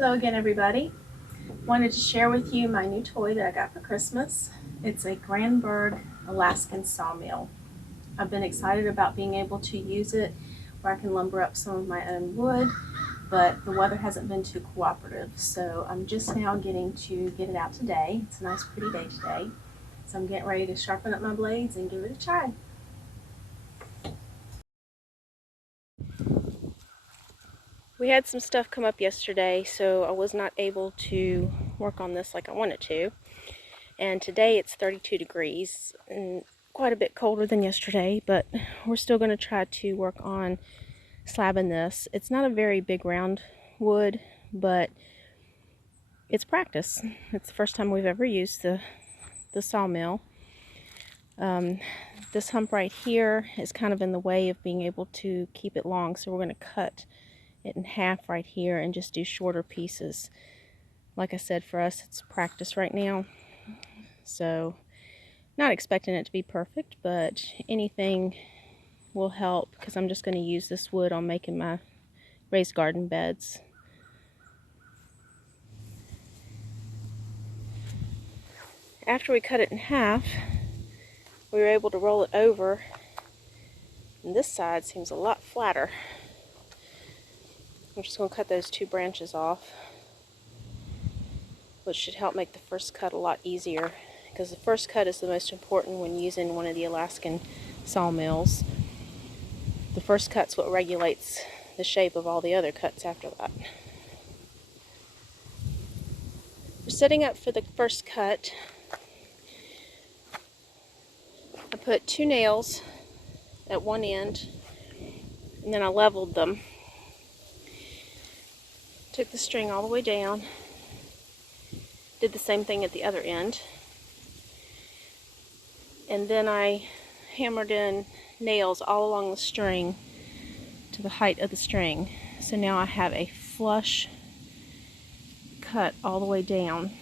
Hello again, everybody. Wanted to share with you my new toy that I got for Christmas. It's a Granberg Alaskan sawmill. I've been excited about being able to use it where I can lumber up some of my own wood, but the weather hasn't been too cooperative, so I'm just now getting to get it out today. It's a nice pretty day today, so I'm getting ready to sharpen up my blades and give it a try. We had some stuff come up yesterday, so I was not able to work on this like I wanted to. And today it's 32 degrees and quite a bit colder than yesterday, but we're still going to try to work on slabbing this. It's not a very big round wood, but it's practice. It's the first time we've ever used the sawmill. This hump right here is kind of in the way of being able to keep it long, so we're going to cut it in half right here and just do shorter pieces. Like I said, for us it's practice right now, so not expecting it to be perfect, but anything will help because I'm just going to use this wood on making my raised garden beds. After we cut it in half, we were able to roll it over, and this side seems a lot flatter. I'm just going to cut those two branches off, which should help make the first cut a lot easier, because the first cut is the most important when using one of the Alaskan sawmills. The first cut's what regulates the shape of all the other cuts after that. We're setting up for the first cut. I put 2 nails at one end, and then I leveled them. Took the string all the way down, did the same thing at the other end, and then I hammered in nails all along the string to the height of the string. So now I have a flush cut all the way down.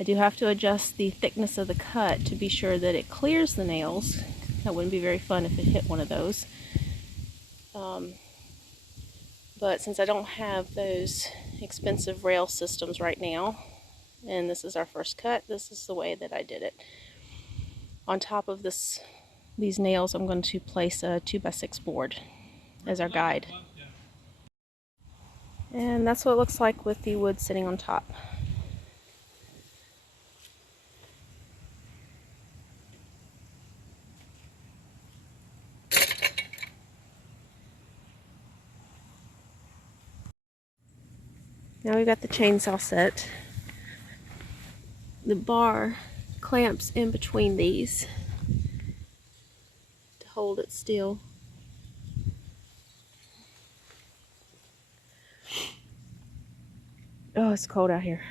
I do have to adjust the thickness of the cut to be sure that it clears the nails. That wouldn't be very fun if it hit one of those. But since I don't have those expensive rail systems right now, and this is our first cut, this is the way that I did it. On top of these nails, I'm going to place a 2x6 board as our guide. And that's what it looks like with the wood sitting on top. Now we've got the chainsaw set. The bar clamps in between these to hold it still. Oh, it's cold out here.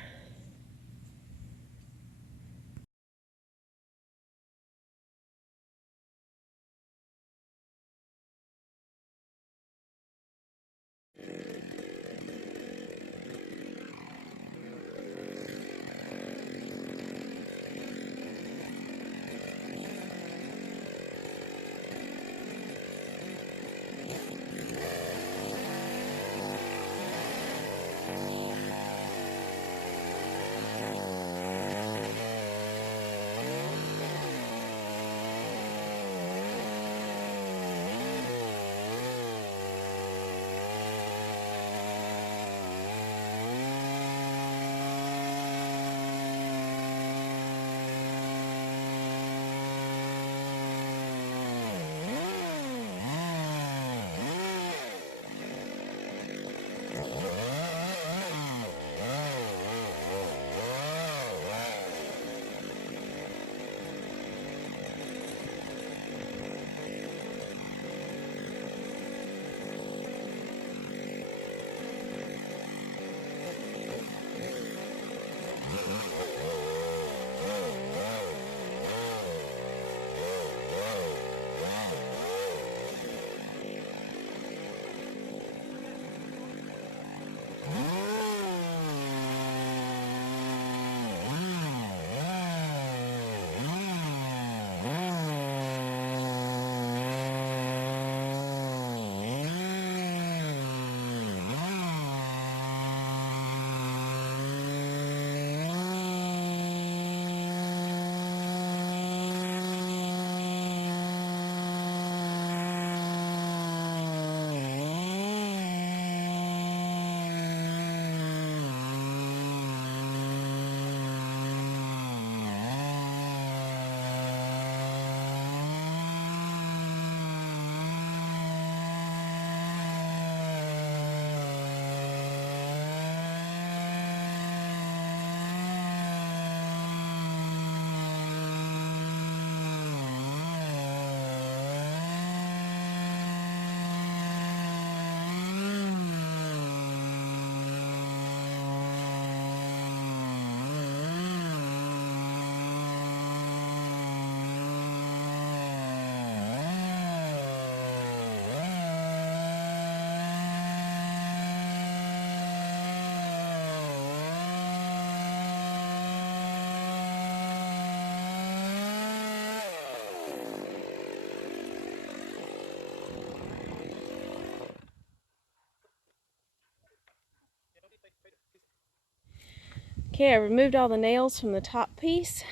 Okay, I removed all the nails from the top piece.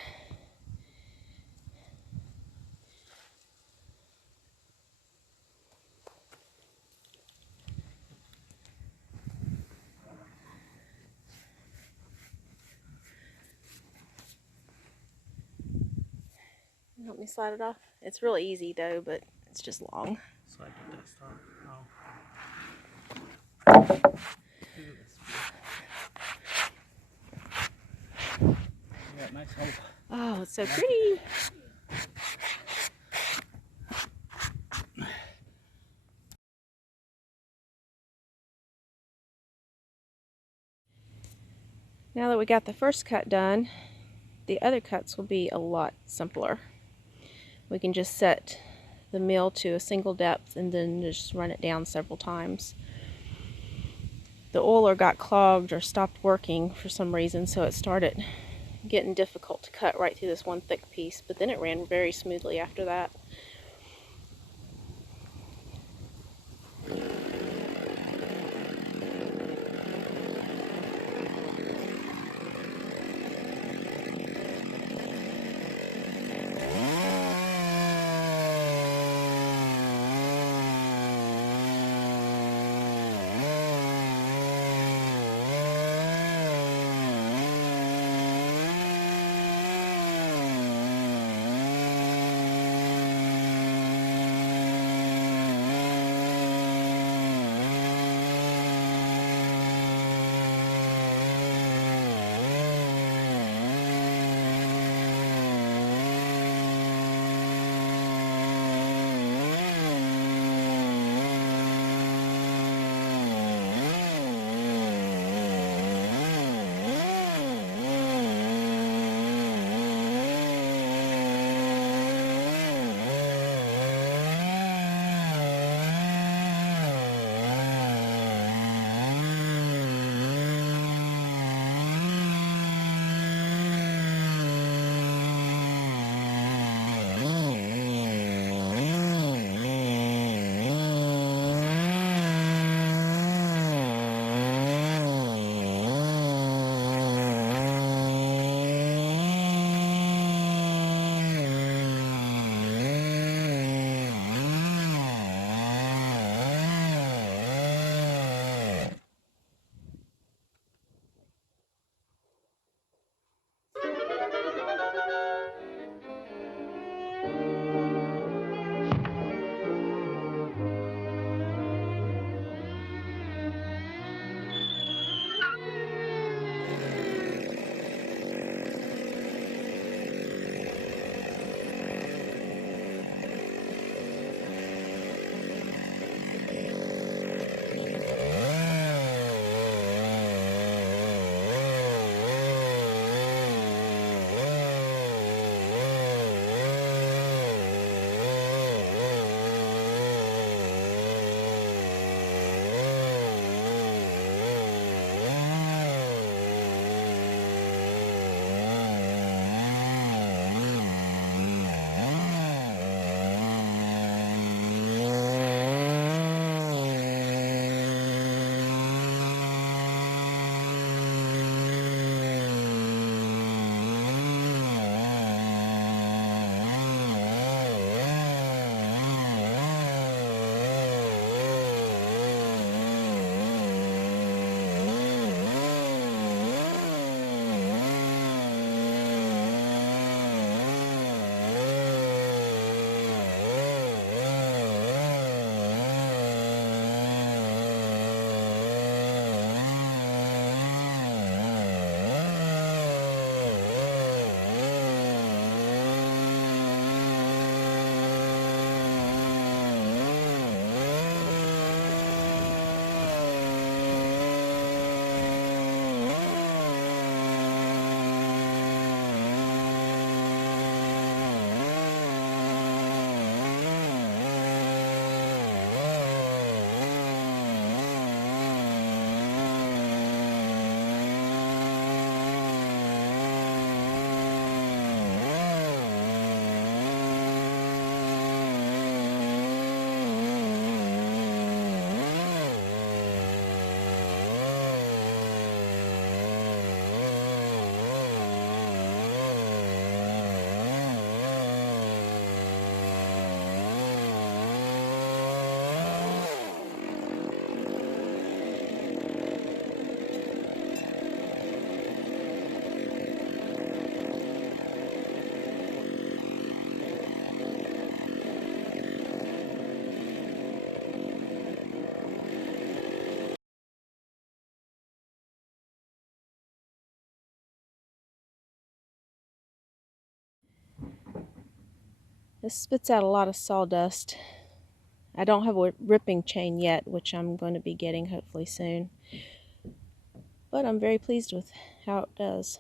Help me slide it off. It's really easy though, but it's just long. Slide the dust off. Oh. Yeah, nice hole. Oh, it's so pretty. Now that we got the first cut done, the other cuts will be a lot simpler. We can just set the mill to a single depth and then just run it down several times. The oiler got clogged or stopped working for some reason, so it started getting difficult to cut right through this one thick piece, but then it ran very smoothly after that. This spits out a lot of sawdust. I don't have a ripping chain yet, which I'm going to be getting hopefully soon. But I'm very pleased with how it does.